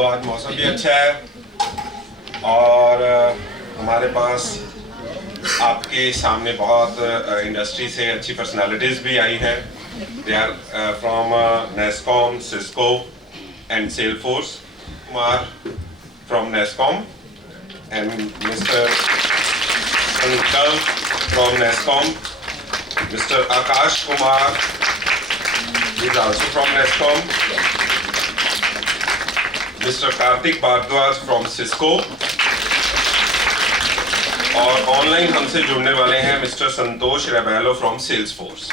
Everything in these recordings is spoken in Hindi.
आज मौसम भी अच्छा है और हमारे पास आपके सामने बहुत इंडस्ट्री से अच्छी पर्सनालिटीज भी आई हैं. They are from NASSCOM, Cisco and Salesforce. Kumar from NASSCOM and mister uncle from NASSCOM. Mister Akash Kumar is also from Nescom. Mr. Karthik Bhardwaj from Cisco. और ऑनलाइन हमसे जुड़ने वाले हैं mister Santosh Rebello from Salesforce.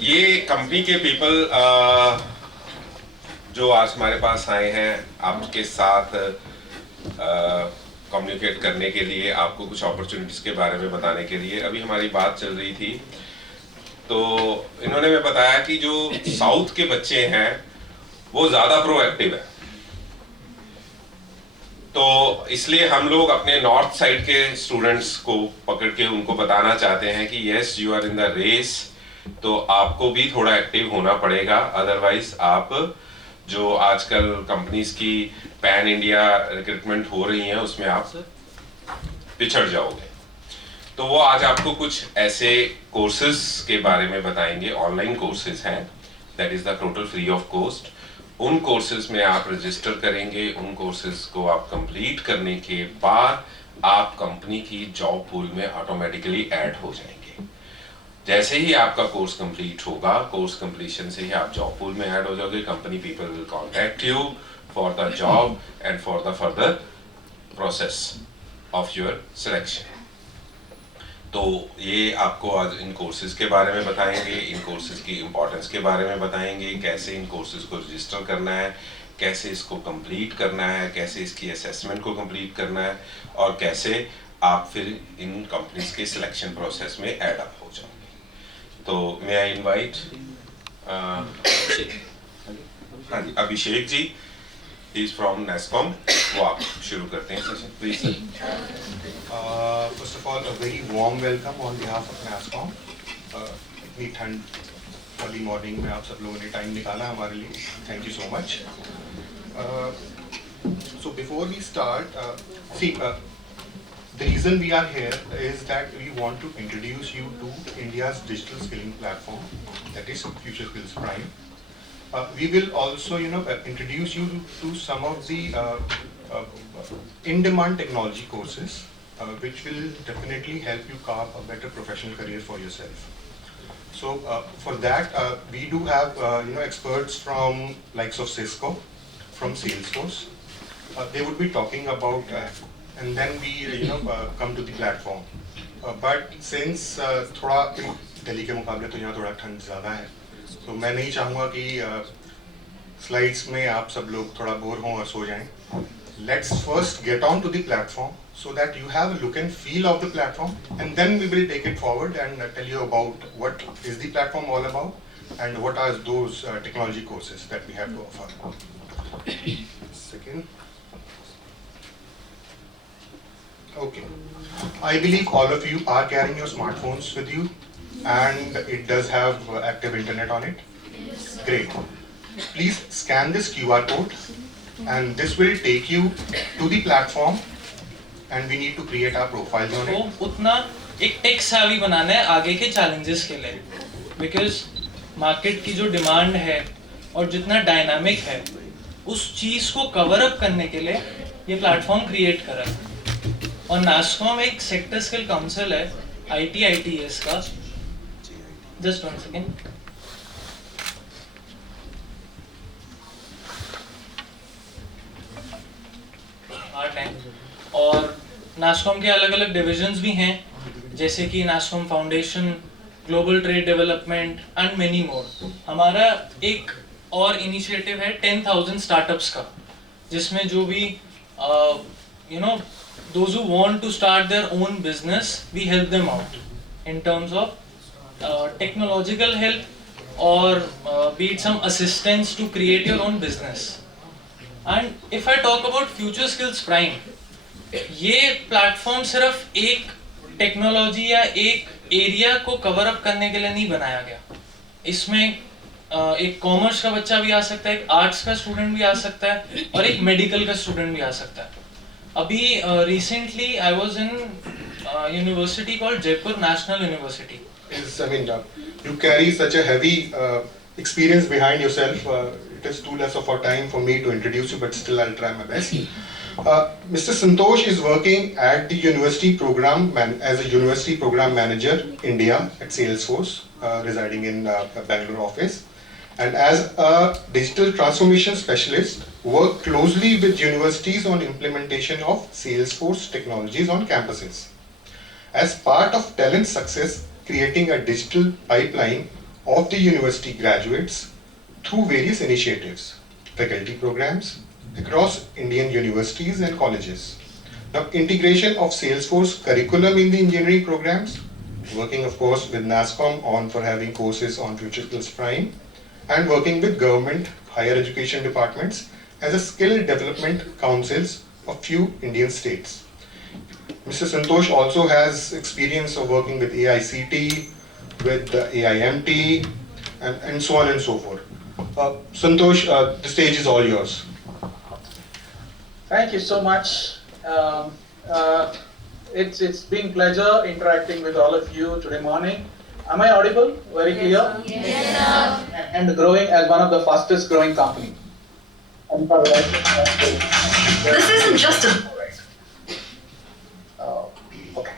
ये कंपनी के पीपल जो आज हमारे पास आए हैं आपके साथ कम्युनिकेट करने के लिए, आपको कुछ अपॉर्चुनिटीज के बारे में बताने के लिए. अभी हमारी बात चल रही थी तो इन्होंने मैं बताया कि जो साउथ के बच्चे हैं वो ज्यादा प्रोएक्टिव है, तो इसलिए हम लोग अपने नॉर्थ साइड के स्टूडेंट्स को पकड़ के उनको बताना चाहते हैं कि yes you are in the race, तो आपको भी थोड़ा एक्टिव होना पड़ेगा. अदरवाइज आप जो आजकल कंपनीज की पैन इंडिया रिक्रूटमेंट हो रही है उसमें आप पिछड़ जाओगे. तो वो आज आपको कुछ ऐसे कोर्सेज के बारे में बताएंगे. ऑनलाइन कोर्सेज हैं, that is the total free of cost. उन कोर्सेज में आप रजिस्टर करेंगे. उन कोर्सेज को आप कंप्लीट करने के बाद आप कंपनी की जॉब पूल में ऑटोमेटिकली ऐड हो जाएंगे. जैसे ही आपका कोर्स कंप्लीट होगा, कोर्स कंप्लीशन से ही आप जॉब पूल में ऐड हो जाओगे. Company people will contact you for the job and for the further process of your selection. तो ये आपको आज इन कोर्सेज के बारे में बताएंगे, इन कोर्सेज की इम्पोर्टेंस के बारे में बताएंगे, कैसे इन कोर्सेज को रजिस्टर करना है, कैसे इसको कंप्लीट करना है, कैसे इसकी असेसमेंट को कंप्लीट करना है और कैसे आप फिर इन कंपनीज के सिलेक्शन प्रोसेस में ऐड अप हो जाओगे. तो मैं I invite Abhishek ji, he is from NASSCOM. वो आप शुरू करते हैं session please. First of all a very warm welcome on behalf of NASSCOM. इतनी ठंड वाली मॉर्निंग में आप सब लोगों ने टाइम निकाला हमारे लिए, thank you so much. So before we start, the reason we are here is that we want to introduce you to India's digital skilling platform, that is Future Skills Prime. We will also, introduce you to some of the in-demand technology courses, which will definitely help you carve a better professional career for yourself. So for that, we do have experts from likes of Cisco, from Salesforce. They would be talking about and then we come to the platform. But since थोड़ा दिल्ली के मुकाबले तो यहाँ थोड़ा ठंड ज़्यादा है, तो मैं नहीं चाहूँगा कि स्लाइड्स में आप सब लोग थोड़ा बोर हों और सो जाएं. Let's first get on to the platform so that you have a look and feel of the platform, and then we will take it forward and tell you about what is the platform all about and what are those technology courses that we have to offer. Second. Okay, I believe all of you are carrying your smartphones with you and it does have active internet on it. Great. Please scan this QR code and this will take you to the platform and we need to create our profiles on it. तो उतना एक टेक savvy बनाना है आगे के challenges के लिए, because market की जो demand है और जितना dynamic है उस चीज को cover up करने के लिए ये platform create करा है. और नास्कॉम एक सेक्टर स्किल काउंसिल है ITITS का. Just one second. और नास्कॉम के अलग अलग डिविजन्स भी हैं, जैसे कि NASSCOM foundation, global trade development and many more. हमारा एक और इनिशिएटिव है 10,000 स्टार्टअप्स का, जिसमें जो भी those who want to start their own business, we help them out in terms of technological help or be it some assistance to create your own business. And if I talk about Future Skills Prime, ये प्लेटफॉर्म सिर्फ एक टेक्नोलॉजी या एक एरिया को कवर अप करने के लिए नहीं बनाया गया. इसमें एक कॉमर्स का बच्चा भी आ सकता है, एक आर्ट्स का स्टूडेंट भी आ सकता है और एक मेडिकल का स्टूडेंट भी आ सकता है. अभी recently I was in university called Jaipur national university. I mean, you carry such a heavy experience behind yourself. It is too less of a time for me to introduce you, but still I'll try my best. Mr. Santosh is working at the university program as a university program manager India at Salesforce, residing in Bangalore office, and as a digital transformation specialist, work closely with universities on implementation of Salesforce technologies on campuses. As part of talent success, creating a digital pipeline of the university graduates through various initiatives, faculty programs across Indian universities and colleges. Now, integration of Salesforce curriculum in the engineering programs, working of course with NASSCOM on for having courses on Future Skills Prime, and working with government higher education departments as a skill development councils of few Indian states. Mr. Santosh also has experience of working with AICT, with the AIMT, and so on and so forth. Santosh, the stage is all yours. Thank you so much. It's been pleasure interacting with all of you today morning. Am I audible? Very clear? Yes, sir. And growing as one of the fastest growing company. This isn't just a Okay.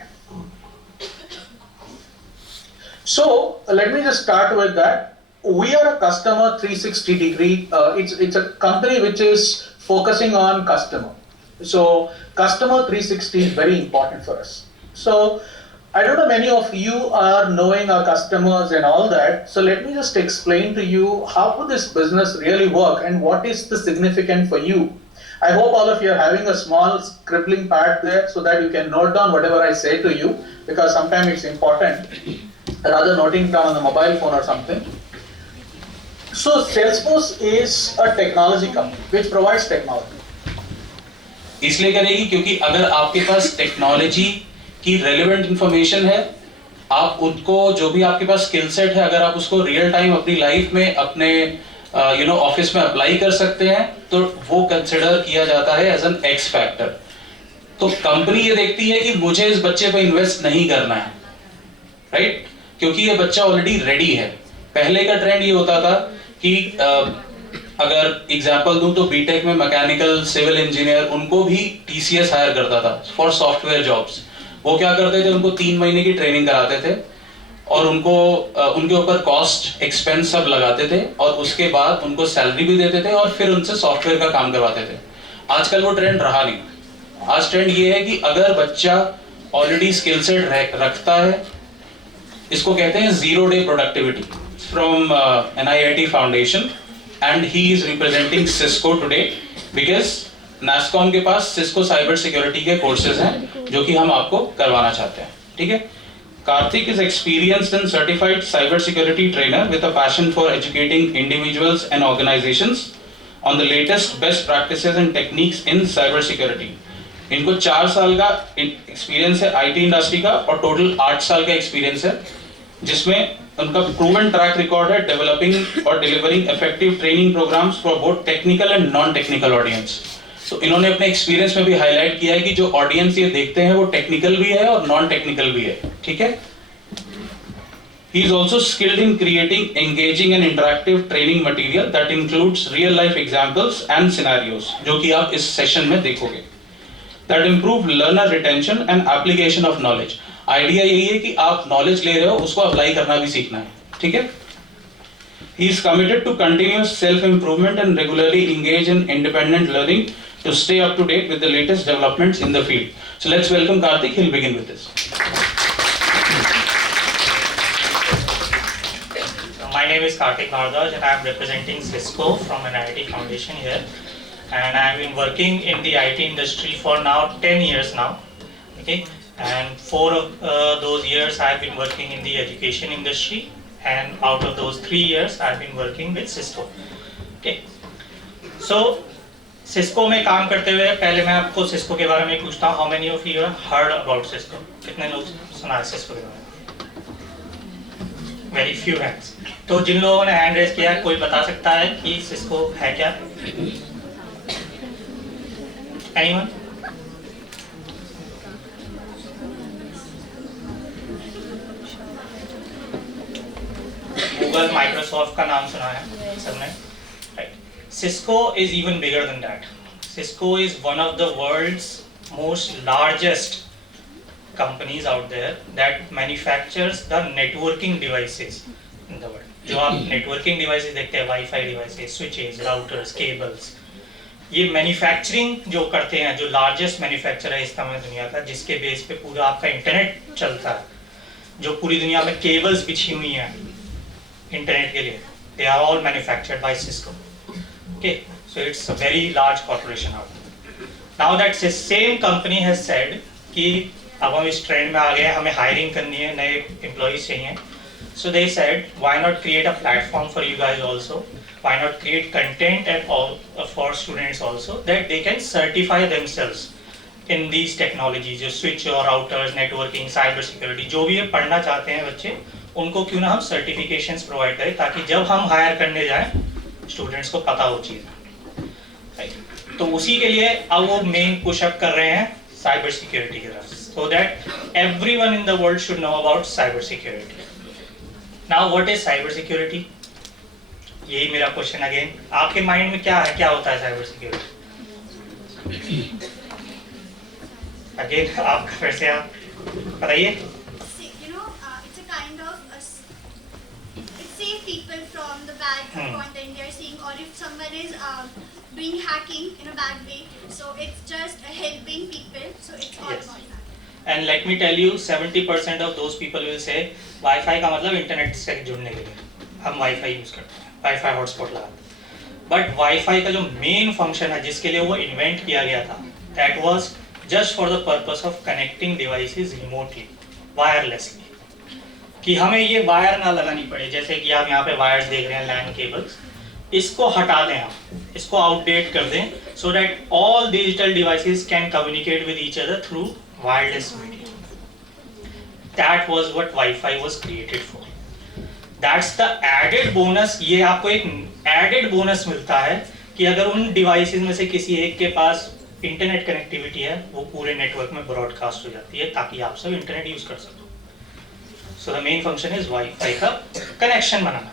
So let me just start with that. We are a customer 360 degree. It's a company which is focusing on customer. So customer 360 is very important for us. So I don't know, many of you are knowing our customers and all that. So let me just explain to you how this business really work and what is the significant for you. I hope all of you are having a small scribbling pad there so that you can note down whatever I say to you, because sometimes it's important rather noting down on the mobile phone or something. So Salesforce is a technology company which provides technology. इसलिए करेगी क्योंकि अगर आपके पास टेक्नोलॉजी की रेलेवेंट इंफॉर्मेशन है, आप उनको जो भी आपके पास स्किल सेट है, अगर आप उसको रियल टाइम अपनी लाइफ में अपने ऑफिस में अप्लाई कर सकते हैं, तो वो कंसिडर किया जाता है एज एन एक्स फैक्टर. तो कंपनी ये देखती है कि मुझे इस बच्चे पे इन्वेस्ट नहीं करना है, राइट? क्योंकि ये बच्चा ऑलरेडी रेडी है. पहले का ट्रेंड ये होता था कि अगर एग्जांपल दूं तो बीटेक में मैकेनिकल सिविल इंजीनियर, उनको भी टीसीएस हायर करता था फॉर सॉफ्टवेयर जॉब्स. वो क्या करते थे, उनको 3 महीने की ट्रेनिंग कराते थे और उनको उनके ऊपर कॉस्ट एक्सपेंस सब लगाते थे और उसके बाद उनको सैलरी भी देते थे और फिर उनसे सॉफ्टवेयर का काम करवाते थे. आजकल वो ट्रेंड रहा नहीं. आज ट्रेंड ये है कि अगर बच्चा ऑलरेडी स्किल सेट रखता है, इसको कहते हैं 0 day productivity from NIIT foundation, and he is representing Cisco today because NASSCOM के पास सिस्को साइबर सिक्योरिटी के कोर्सेज हैं जो कि हम आपको करवाना चाहते हैं. ठीक है. Karthik is experienced and certified cybersecurity trainer with a passion for educating individuals and organizations on the latest best practices and techniques in cybersecurity. इनको 4 साल का एक्सपीरियंस है IT इंडस्ट्री का और टोटल 8 साल का एक्सपीरियंस है, जिसमें उनका प्रूवन ट्रैक रिकॉर्ड है डेवलपिंग और delivering effective training programmes for both technical and non technical audience. तो इन्होंने अपने एक्सपीरियंस में भी हाईलाइट किया है कि जो ऑडियंस ये देखते हैं वो टेक्निकल भी है और नॉन टेक्निकल भी है. ठीक है. He is also skilled in creating engaging and interactive training material that includes real life examples and scenarios, जो कि आप इस सेशन में देखोगे, that improve learner retention and application of knowledge. Idea यही है कि आप नॉलेज ले रहे हो, उसको अप्लाई करना भी सीखना है. ठीक है. He is committed to continuous self-improvement and regularly engage in independent learning to stay up to date with the latest developments in the field. So let's welcome Karthik. He'll begin with this. My name is Karthik Bharadwaj and I am representing Cisco from NIIT Foundation here. And I have been working in the IT industry for now 10 years now. Okay. And 4 of those years I have been working in the education industry. And out of those 3 years I have been working with Cisco. Okay. So Cisco में काम करते हुए पहले मैं आपको Cisco के बारे में पूछता हूँ. How many of you have heard about Cisco? कितने लोग सुना है Cisco के बारे में? Very few hands. तो जिन लोगों ने हैंड रेज किया, कोई बता सकता है कि सिस्को है क्या? एनीवन? गूगल, माइक्रोसॉफ्ट का नाम सुना है सबने, right? Cisco is even bigger than that. Cisco is one of the world's most largest companies out there that manufactures the networking devices in the world. जो आप networking devices देखते हैं, wifi devices, switches, routers, cables, ये मैन्युफैक्चरिंग जो करते हैं, जो लार्जेस्ट मैन्युफैक्चरर है इस समय दुनिया का, जिसके बेस पे पूरा आपका इंटरनेट चलता है, जो पूरी दुनिया में केबल्स बिछी हुई हैं इंटरनेट के लिए, they are all manufactured by Cisco. Okay, so it's a very large corporation out there. Now that same company has said कि अब हम इस ट्रेंड में आ गए, हमें हायरिंग करनी है, नए एम्प्लॉइज चाहिए। So they said why not create a platform for you guys also, why not create content and for students also that they can certify themselves in these technology, जो स्विच और राउटर्स, नेटवर्किंग, साइबर सिक्योरिटी, जो भी ये पढ़ना चाहते हैं बच्चे, उनको क्यों ना हम सर्टिफिकेशंस प्रोवाइड करें, ताकि जब हम हायर करने जाएं स्टूडेंट्स को पता हो चीज़। तो उसी के लिए अब वो मेन पुशअप कर रहे हैं साइबर सिक्योरिटी की तरफ, so that everyone in the world should know about cyber security. Now what is cyber security? यही मेरा क्वेश्चन अगेन, आपके माइंड में क्या है, क्या होता है साइबर सिक्योरिटी? अगेन आप फिर से आप बताइए। You know, it's a kind of it saves people from the bad content they are seeing, or if someone is doing hacking in a bad way, so it's just helping people, so it's all Yes. about that. And let me tell you, 70% of those people will say wifi का मतलब इंटरनेट से जुड़ने के लिए हम वाईफाई यूज करते हैं, वाईफाई हॉटस्पॉट लगाते हैं। बट वाईफाई का जो मेन फंक्शन है जिसके लिए वो इन्वेंट किया गया था, that was just for the purpose of connecting devices remotely, wirelessly, कि हमें ये वायर ना लगानी पड़े। जैसे कि आप यहाँ पे वायर्स देख रहे हैं, लैन केबल्स, इसको हटा दें, हम इसको आउटडेट कर दें, so that all digital devices can communicate with each other through wireless media. That was what Wi-Fi was created for. That's the added bonus. ये आपको एक added bonus मिलता है कि अगर उन डिवाइसेस में से किसी एक के पास इंटरनेट कनेक्टिविटी है, वो पूरे नेटवर्क में ब्रॉडकास्ट हो जाती है ताकि आप सब इंटरनेट यूज कर सको। So the main function is Wi-Fi का कनेक्शन बनाना।